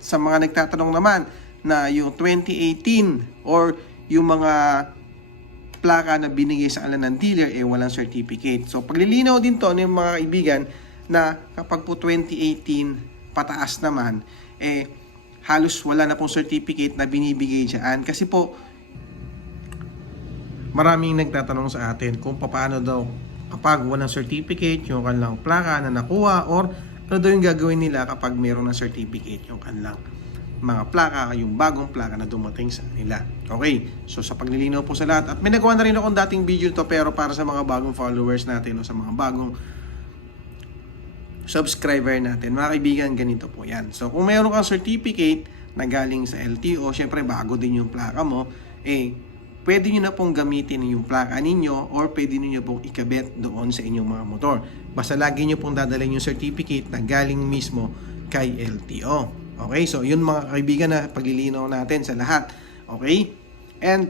sa mga nagtatanong naman na yung 2018 or yung mga plaka na binigay sa kanila ng dealer eh walang certificate. So paglilinaw din to ng mga kaibigan na kapag po 2018 pataas naman eh halos wala na pong certificate na binibigay diyan kasi po maraming nagtatanong sa atin kung paano daw kapag walang certificate yung kanilang plaka na nakuha or ano daw yung gagawin nila kapag mayroon ng certificate yung kanilang mga plaka, yung bagong plaka na dumating sa nila. Okay, so sa paglilinaw po sa lahat, at may nagawa na rin akong dating video to pero para sa mga bagong followers natin o sa mga bagong subscriber natin, mga kaibigan, ganito po yan. So kung mayroon kang certificate na galing sa LTO, syempre bago din yung plaka mo, eh, pwede nyo na pong gamitin yung plaka ninyo or pwede nyo pong ikabit doon sa inyong mga motor. Basta lagi nyo pong dadalhin yung certificate na galing mismo kay LTO. Okay, so yun mga kaibigan na paglilinaw natin sa lahat. Okay? And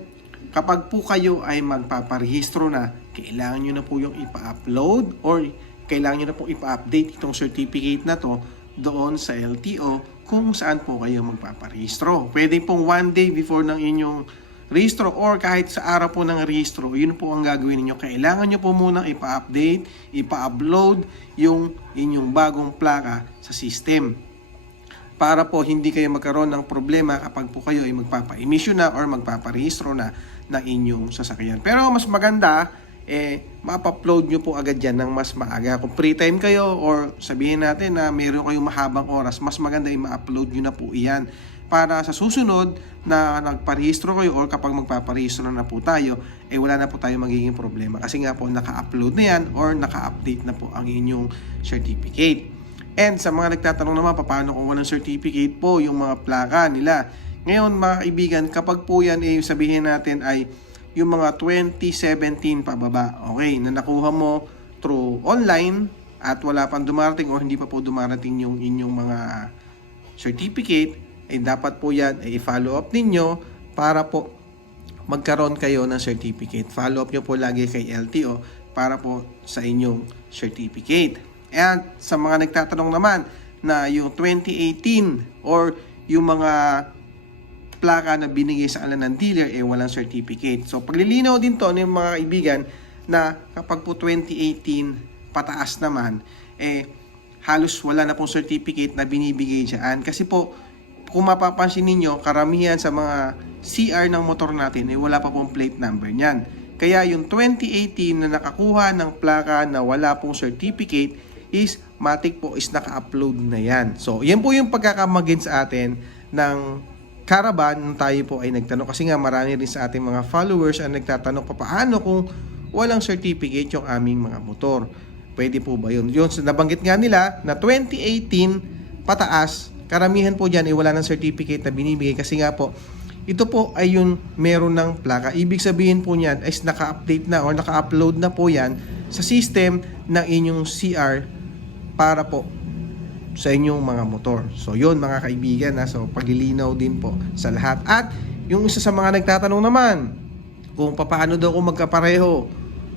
kapag po kayo ay magpaparehistro na, kailangan nyo na po yung ipa-upload or kailangan nyo na po ipa-update itong certificate na to doon sa LTO kung saan po kayo magpaparehistro. Pwede pong one day before ng inyong rehistro or kahit sa araw po ng rehistro, yun po ang gagawin ninyo. Kailangan nyo po munang ipa-update, ipa-upload yung inyong bagong plaka sa system para po hindi kayo magkaroon ng problema kapag po kayo ay magpapa-emission na or magpaparehistro na ng inyong sasakyan. Pero mas maganda, eh, mapa-upload nyo po agad yan ng mas maaga. Kung free time kayo or sabihin natin na mayroon kayong mahabang oras, mas maganda ay ma-upload nyo na po iyan para sa susunod na nagparehistro kayo or kapag magpaparehistro na, na po tayo, eh wala na po tayo magiging problema. Kasi nga po naka-upload na yan or naka-update na po ang inyong certificate. And sa mga nagtatanong naman, paano kung walang certificate po yung mga plaka nila. Ngayon mga kaibigan, kapag po yan eh, sabihin natin ay yung mga 2017 pababa, okay, na nakuha mo through online at wala pang dumarating o hindi pa po dumarating yung inyong mga certificate, ay eh, dapat po yan ay i-follow up ninyo para po magkaroon kayo ng certificate. Follow up nyo po lagi kay LTO para po sa inyong certificate. At sa mga nagtatanong naman na yung 2018 or yung mga plaka na binigay sa kanila ng dealer eh walang certificate. So paglilinaw din to ng mga kaibigan na kapag po 2018 pataas naman eh halos wala na pong certificate na binibigay diyan kasi po kung mapapansin ninyo karamihan sa mga CR ng motor natin eh wala pa pong plate number niyan. Kaya yung 2018 na nakakuha ng plaka na wala pong certificate is Matic po is naka-upload na yan. So, yan po yung pagkakamagin sa atin ng Caravan nung tayo po ay nagtanong. Kasi nga marami rin sa ating mga followers ang nagtatanong pa paano kung walang certificate yung aming mga motor. Pwede po ba yun? Yun, nabanggit nga nila na 2018 pataas, karamihan po dyan ay wala ng certificate na binibigay kasi nga po ito po ay yung meron ng plaka. Ibig sabihin po niyan is naka-update na or naka-upload na po yan sa system ng inyong CR para po sa inyong mga motor. So yun mga kaibigan na so paglilinaw din po sa lahat. At yung isa sa mga nagtatanong naman kung paano daw kung magkapareho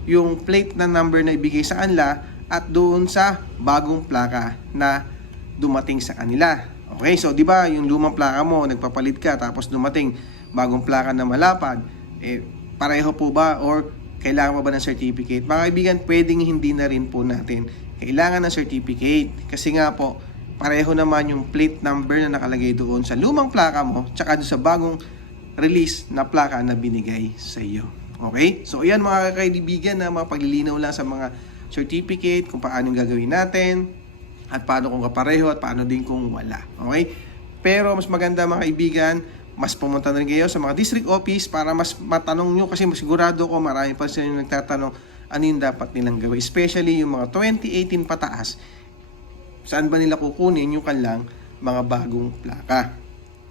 yung plate na number na ibigay sa kanila at doon sa bagong plaka na dumating sa kanila. Okay, so di ba yung lumang plaka mo nagpapalit ka tapos dumating bagong plaka na malapad, eh pareho po ba or kailangan pa ba ng certificate? Mga kaibigan, pwedeng hindi na rin po natin kailangan ng certificate. Kasi nga po, pareho naman yung plate number na nakalagay doon sa lumang plaka mo, tsaka sa bagong release na plaka na binigay sa iyo. Okay? So, ayan mga kaibigan na mga paglilinaw lang sa mga certificate, kung paano gagawin natin, at paano kung kapareho, at paano din kung wala. Okay? Pero mas maganda mga kaibigan, mas pumunta na rin kayo sa mga district office para mas matanong nyo kasi sigurado ko marami pa sila yung nagtatanong ano yung dapat nilang gawin. Especially yung mga 2018 pataas, saan ba nila kukunin yung kanilang mga bagong plaka.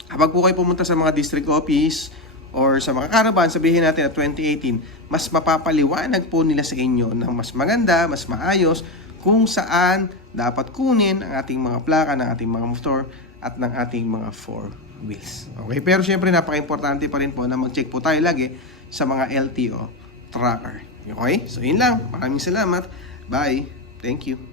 Kapag po kayo pumunta sa mga district office or sa mga caravan, sabihin natin na 2018, mas mapapaliwanag po nila sa inyo ng mas maganda, mas maayos, kung saan dapat kunin ang ating mga plaka ng ating mga motor at ng ating mga four wheels. Okay, pero syempre napaka-importante pa rin po na mag-check po tayo lagi sa mga LTO tracker. Okay? So, yun lang. Maraming salamat. Bye. Thank you.